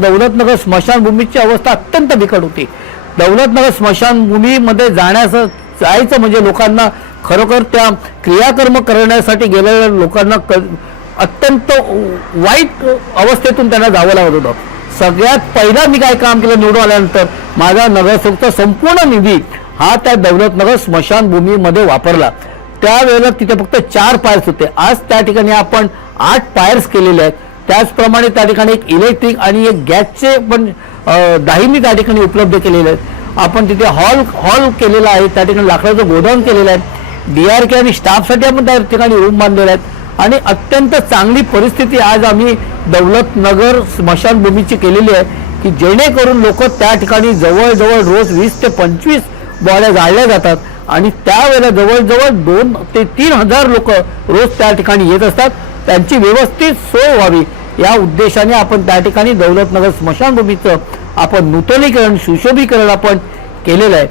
दौलतनगर स्मशानभूमीची अवस्था अत्यंत बिकट होती। दौलतनगर स्मशानभूमीमध्ये जायचं म्हणजे लोकांना खरोखर त्या क्रियाकर्म करण्यासाठी गेलेल्या लोकांना अत्यंत वाईट अवस्थेतून त्यांना जावं लागत होतं। सगळ्यात पहिला मी काय काम केलं, निवडून आल्यानंतर माझा नगरसेवकचा संपूर्ण निधी हा त्या दौलतनगर स्मशानभूमीमध्ये वापरला। त्यावेळेला तिथे फक्त 4 पायर्स होते, आज त्या ठिकाणी आपण 8 पायर्स केलेले आहेत। त्याचप्रमाणे त्या ठिकाणी एक इलेक्ट्रिक आणि एक गॅसचे पण दाहिनी त्या ठिकाणी उपलब्ध केलेले आहेत। आपण तिथे हॉल केलेला आहे, त्या ठिकाणी लाकडाचं गोडाऊन केलेलं आहे। DRK आणि स्टाफसाठी आपण त्या ठिकाणी रूम बांधलेले आहेत आणि अत्यंत चांगली परिस्थिती आज आम्ही दौलतनगर स्मशानभूमीची केलेली आहे की जेणेकरून लोक त्या ठिकाणी जवळजवळ रोज 20 ते 25 बॉड्या जाळल्या जातात आणि त्यावेळेला जवळजवळ 2 ते 3 हजार लोक रोज त्या ठिकाणी येत असतात। त्यांची व्यवस्थित सोय व्हावी या उद्देशाने आपण त्या ठिकाणी दौलतनगर स्मशानभूमीचं आपण नूतनीकरण सुशोभीकरण आपण केलेलं आहे।